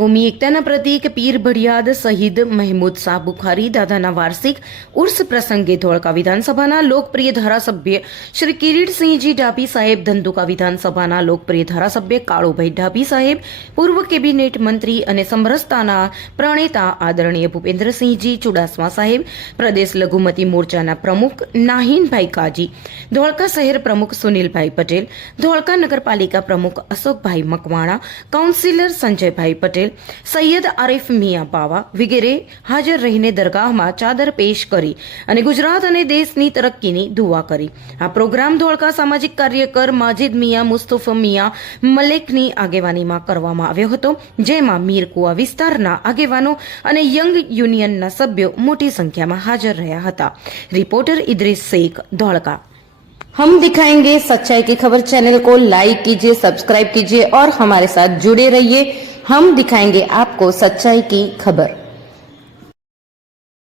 કોમી એકતાના પ્રતીક પીર ભડિયાદ શહીદ મહેમૂદ શાહ બુખારી દાદાના વાર્ષિક ઉર્સ પ્રસંગે ધોળકા વિધાનસભાના લોકપ્રિય ધારાસભ્ય શ્રી કિરીટસિંહજી ડાભી સાહેબ, ધંધુકા વિધાનસભાના લોકપ્રિય ધારાસભ્ય કાળુભાઈ ડાભી સાહેબ, પૂર્વ કેબિનેટ મંત્રી અને સમરસતાના પ્રણેતા આદરણીય ભૂપેન્દ્રસિંહજી ચુડાસમા સાહેબ, પ્રદેશ લઘુમતી મોરચાના પ્રમુખ નાહિનભાઈ કાજી, ધોળકા શહેર પ્રમુખ સુનિલભાઈ પટેલ, ધોળકા નગરપાલિકા પ્રમુખ અશોકભાઈ મકવાણા, કાઉન્સિલર સંજયભાઈ પટેલ, સૈયદ આરિફ મિયા બાવા વગેરે હાજર રહીને દરગાહમાં ચાદર પેશ કરી અને ગુજરાત અને દેશની તરક્કીની દુઆ કરી. આ પ્રોગ્રામ ધોળકા સામાજિક કાર્યકર માજીદ મિયા મુસ્તફ મિયા મલેકની આગેવાનીમાં કરવામાં આવ્યો હતો, જેમાં મીરકુવા વિસ્તારના આગેવાનો અને યંગ યુનિયનના સભ્યો મોટી સંખ્યામાં હાજર રહ્યા હતા. રિપોર્ટર ઇદ્રીસ શેખ, ધોળકા. हम दिखाएंगे सच्चाई की खबर चैनल को लाइक कीजिए, सब्सक्राइब कीजिए और हमारे साथ जुड़े रहिए. हम दिखाएंगे आपको सच्चाई की खबर.